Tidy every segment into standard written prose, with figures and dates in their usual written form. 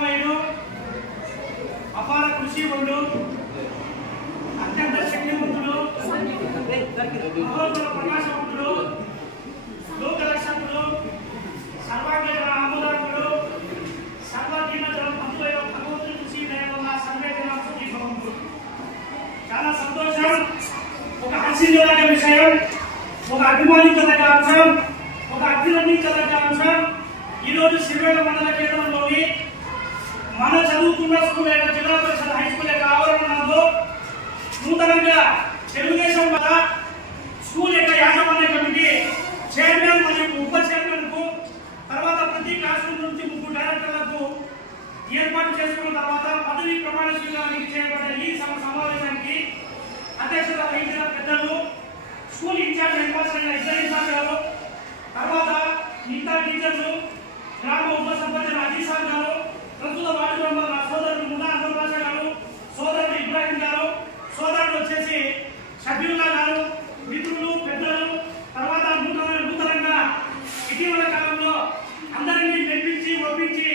కరుణామయుడు, అపార కృషి ఉండు, అత్యంత శక్తివంతుడు, మహోన్నత ప్రకాశవంతుడు, లోకరక్షకుడు, సర్వాంగీణ ఆమోదకుడు, సర్వజ్ఞ బంధువైన భగవంతుడి కృషి దయవల్ల సర్వేజన సుఖీభవంతు. చాలా సంతోషం. ఒక హర్షించదగ్గ విషయం, ఒక అభిమానించదగ్గ అంశం, ఒక అభినందించదగ్గ అంశం. ఈరోజు సిరివేల మండల కేంద్రంలోని మన చదువుకున్న స్కూల్ అయిన జిల్లా పరిషత్ హై స్కూల్ యొక్క ఆవరణలో నూతనంగా తెలుగుదేశం వల్ల స్కూల్ యొక్క యాజమాన్య కమిటీ చైర్మన్ మరియు ఉప చైర్మన్ కు, తర్వాత ప్రతి క్లాస్ రూమ్ నుంచి 3 డైరెక్టర్లకు ఏర్పాటు చేసుకున్న తర్వాత పదవి ప్రమాణ స్వీకారానికి చేయబడ్డ ఈ సమావేశానికి అధ్యక్షత వహించిన పెద్దలు, స్కూల్ ఇన్ఛార్జ్ హెడ్ మాస్టర్ అయిన ఇబ్రాహీం సార్ గారు, తర్వాత మిగతా టీచర్లు, గ్రామ ఉప సర్పంచ్ అజీజ్ సార్ గారు, ప్రస్తుత వార్డు మెంబర్ నా సోదరుడు మున్నా అబ్దుల్ బాషా గారు, సోదరుడు ఇబ్రాహీం గారు, సోదరుడు వచ్చేసి షబీల్లా గారు, మిత్రులు, పెద్దలు, తర్వాత నూతనంగా ఇటీవల కాలంలో అందరినీ మెప్పించి ఒప్పించి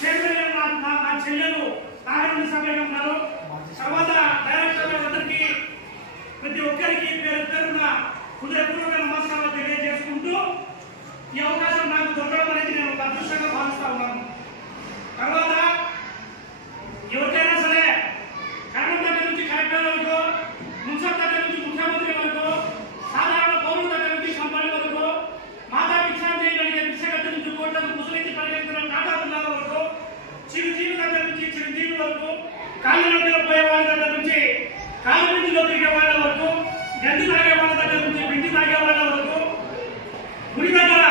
చైర్మన్ నా చెల్లెలు నాగరణ సమయం గారు, తర్వాత డైరెక్టర్లందరికీ ప్రతి ఒక్కరికి పేరు పేరున హృదయపూర్వక నమస్కారాలు తెలియజేసుకుంటూ ఈ అవకాశం నాకు దొరకడం అనేది నేను ఒక అదృష్టంగా భావిస్తా ఉన్నాను. తర్వాత ఎవరికైనా సరే కరణం దగ్గర నుంచి కలెక్టర్ వరకు, మున్సిపల్ దగ్గర నుంచి ముఖ్యమంత్రి వరకు, సాధారణ పౌరుల దగ్గర నుంచి కంపెనీ వరకు, మాతా భిక్షాంతి కలిగే భిక్షగతి నుంచి కోట్లకు ముసలించి పరిగెత్తున్న నాటాల వరకు, చిరుజీవి దగ్గర నుంచి చిరుజీవి వరకు, కాళ్ళలో పోయే వాళ్ళ దగ్గర నుంచి కాళ్ళ నుంచి తిరిగే వాళ్ళ వరకు, గడ్డి తాగే వాళ్ళ దగ్గర నుంచి బిడ్డి తాగే వాళ్ళ వరకు, గుడి దగ్గర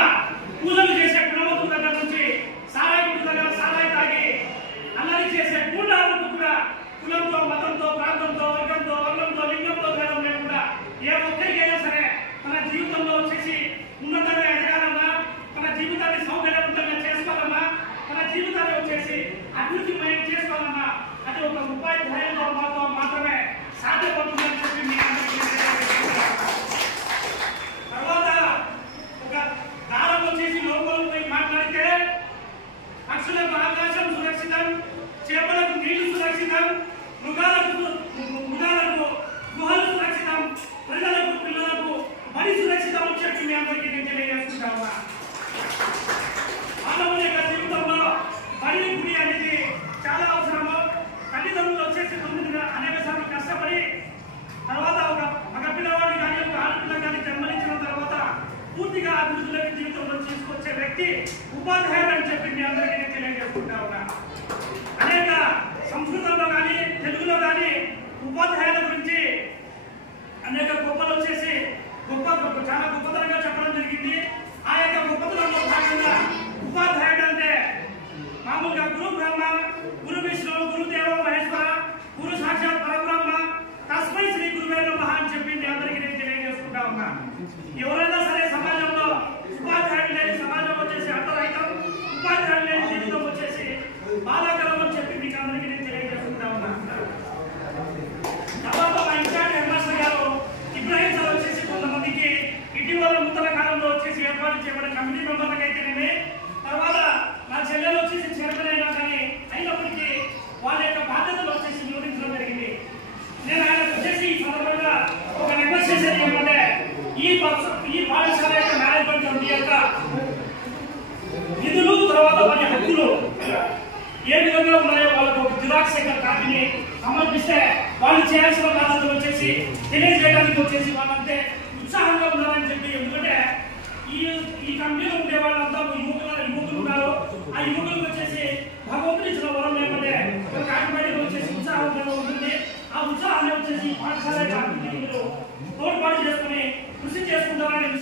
పూజలు చేసే కులవతుల దగ్గర నుంచి సారాయి గుడి దగ్గర సారాయి తాగి అల్లరి చేసే పూజ వరకు కూడా కులంతో, మతంతో, ప్రాంతంతో, వర్గంతో, వర్గంతో, లింగంతో భేదం లేకుండా ఏ ఒక్కరికైనా సరే తన జీవితంలో వచ్చేసి ఉన్నతంగా ఎదగాలన్నా, తన జీవితాన్ని సౌకర్యవంతంగా చేసుకోవాలన్నా, తన జీవితాన్ని వచ్చేసి అభివృద్ధిమయం చేసుకోవాలన్నా అది ఒక ఉపాధ్యాయులతో మాత్రమే సాధ్యపడుతుందని చెప్పి మీ అందరికీ తర్వాత ఒక దారం వచ్చేసి లోపలిపై మాట్లాడితే పక్షులకు ఆకాశం సురక్షితం, చేపలకు నీళ్లు సురక్షితం, మృగాలకు గుహలు సురక్షితం, ప్రజలకు పిల్లలకు బడి సురక్షితం అని చెప్పి మీ అందరికీ నేను తెలియజేసుకుంటా ఉన్నా. మానవుల యొక్క జీవితంలో బడి గుడి అనేది చాలా అవసరము. తల్లిదండ్రులు వచ్చేసి అనేక సార్లు కష్టపడి తర్వాత ఒక మగ పిల్లవాడి కానీ ఒక ఆడపిల్ల కానీ జన్మనిచ్చిన తర్వాత పూర్తిగా అభివృద్ధిలోకి జీవితంలో తీసుకొచ్చే వ్యక్తి ఉపాధ్యాయుడు అని చెప్పి మీ అందరికీ నేను తెలియజేసుకుంటా ఉన్నా. అనేక సంస్కృతంలో కానీ తెలుగులో కానీ ఉపాధ్యాయుల గురించి అనేక గొప్పలు వచ్చేసి చాలా గొప్పతనంగా చెప్పడం జరిగింది. ఆ యొక్క గొప్పతనంలో భాగంగా ఉపాధ్యాయుడు అంటే మామూలుగా గురు బ్రహ్మ, గురు విష్ణు, గురుదేవ మహేశ్వర, గురు సాక్షాత్ పరబ్రహ్మ, తస్మై శ్రీ గురువే నమః అని చెప్పి మీ అందరికీ నేను తెలియజేసుకుంటా ఉన్నా. ఎవరైనా సరే సమాజంలో ఉపాధ్యాయుడు లేని సమాజం వచ్చేసి అంతరహితం, ఉపాధ్యాయుడు లేని జీవితం వచ్చేసి బాధాకరం అని చెప్పి మీకు అందరికీ నేను తెలియజేసుకుంటా ఉన్నా. తర్వాత మా ఇన్ఛార్జ్ హెడ్ మాస్టర్ గారు ఇబ్రాహీం సార్ వచ్చేసి కొంతమందికి ఇటీవల నూతన కాలంలో వచ్చేసి ఏర్పాటు చేయబడిన కమిటీ మెంబర్లకైతేనేమి, తర్వాత నా చెల్లెలు వచ్చేసి చైర్మన్ అయినా కానీ అయినప్పటికీ వాళ్ళ యొక్క బాధ్యతలు వచ్చేసి వివరించడం జరిగింది. నేను ఆయన వచ్చేసి ఈ సందర్భంగా ఒక రిక్వెస్ట్ చేసేది ఏమంటే ఈ పాఠశాల యొక్క మేనేజ్మెంట్ కమిటీ యొక్క నిధులు, తర్వాత వారి హక్కులు ఏ విధంగా ఉన్నాయో వాళ్ళకు ఒక జిరాక్స్ యొక్క కాపీని సమర్పిస్తే వాళ్ళు చేయాల్సిన బాధ్యతలు వచ్చేసి తెలియజేయడానికి వచ్చేసి వాళ్ళంటే ఉత్సాహంగా ఉన్నారని చెప్పి. ఎందుకంటే ఈ కమిటీలో ఉండే వాళ్ళంతా యువకులు ఉన్నారు. ఆ యువకులకు వచ్చేసి భగవంతుడు ఇచ్చిన వరం ఏమంటే ఒక కాకినాడలో వచ్చేసి ఉత్సాహంగా ఉంటుంది. ఆ ఉత్సాహాన్ని వచ్చేసి పాఠశాల అభివృద్ధికి మీరు తోడ్పాటు చేసుకుని కృషి చేసుకుంటారని